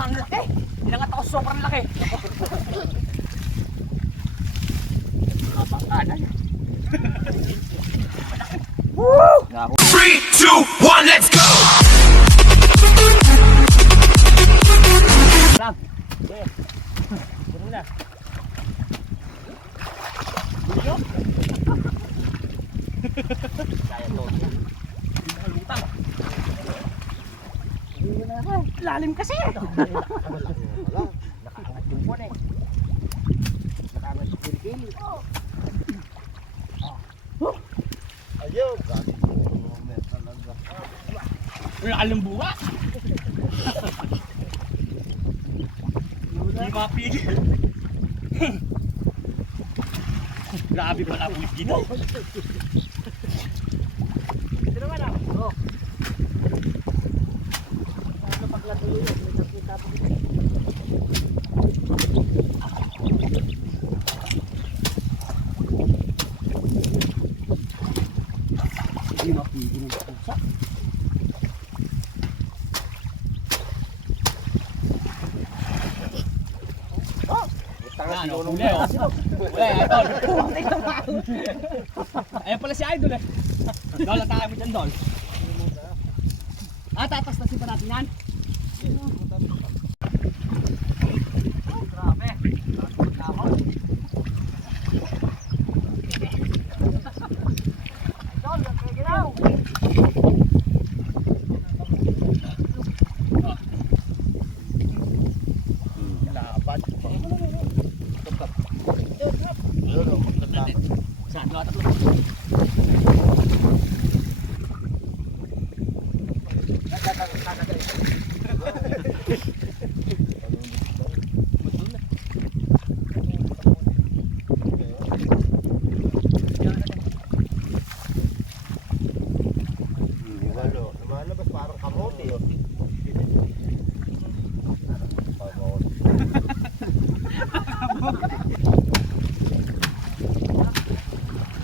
Ang laki! Inangat ako sobrang laki! Kapangkanan. Woo! 3, 2, 1, let's go! Lang. Okay. Puro na. Video. Kaya to. Hindi makalutang. Lalim kasi. Nakaangat yung buwan eh. Nakaangat yung kilikili. Ayun. Lalim buwa. Hindi mapigil. Grabe pala po dito. Ito naman ah. Oo. Ano paglatuloy? May nakita po dito. Hindi mapigil ng pusa. Ano, huli oh. Huli, idol. Ayan pala si idol eh. Dol, atake mo dyan, Dol. Tatastasin pa natin yan. Grabe. Dol, pwede na. Lapat. Saan? Dua, tatlo. Lumalabas parang kamote oh.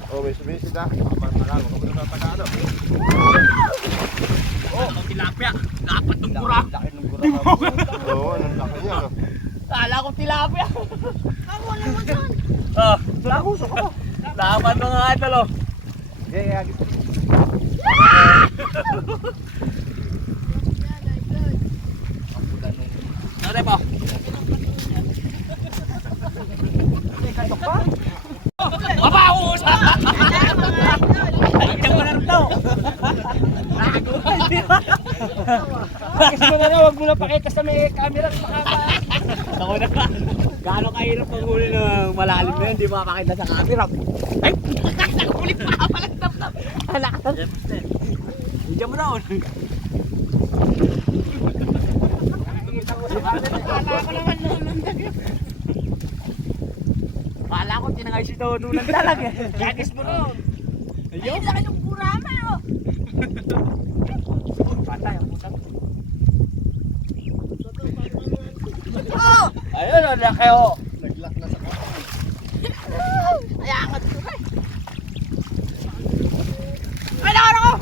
Oh, may sumisid ah. Parang ako muna napagano. Oh, ang tilapia. Dapat ng gura. Laki ng gura. Oo, anong laki niya no. Kala ko tilapia. Ako wala mo dyan. Oh, nakusok ko. Dapat mga idol oh. Yeah, Ano po? Mabawas! Ito mo na rin daw. Kasi mo na, huwag mo na pakita sa may camera. Ako na ba? Gaano kahirap ang huli ng malalim na yun, hindi makakakita sa camera. Ay! Nakahuli pa pala ng tap-tap. Alakatan. Hindi mo na. Kala ko naman nulundag yun. Kala ko tinangay si Donulan talaga. Gagis mo ron. Ayun, laki ng kurama oh. Patay ang pusa. Oh! Ayun ang laki oh. Naglock na sa kanya. Ay, angat ko eh. Ay, nakano ko!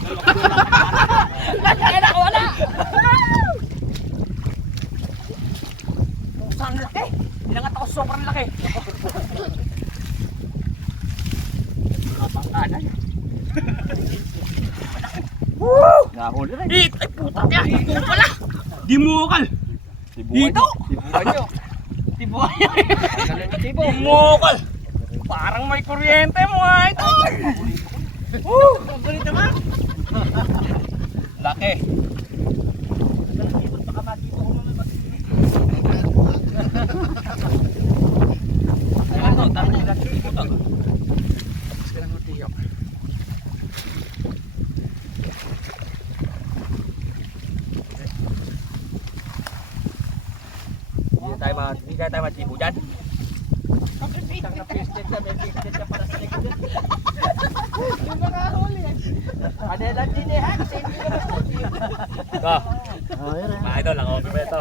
Ay, nakawala! Ang laki! Inangat ako sobrang laki. Kapangkanan. Woo! Nahuli rin. Ay, puta niya! Ito pala! Dimukal! Dito! Tibuhan nyo. Tibuhan niya! Dimukal! Parang may kuryente mo nga ito! Woo! Paborito naman! Laki! Baka matito ko naman ayan o, tama nila dito. Tapos ka lang o tiyok. Hindi tayo matibo dyan. Isang na-pisted ka, may pisted ka para sa likod. Yung mga huli. Kanelan din eh ha, kasi hindi ka basta. Mga idol, ang open mo ito.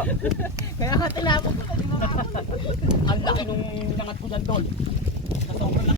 Kaya ka tilapon ko, hindi mo makakuli. Ang laki nung nangat ko dyan, Tol. Sa sobrang laki.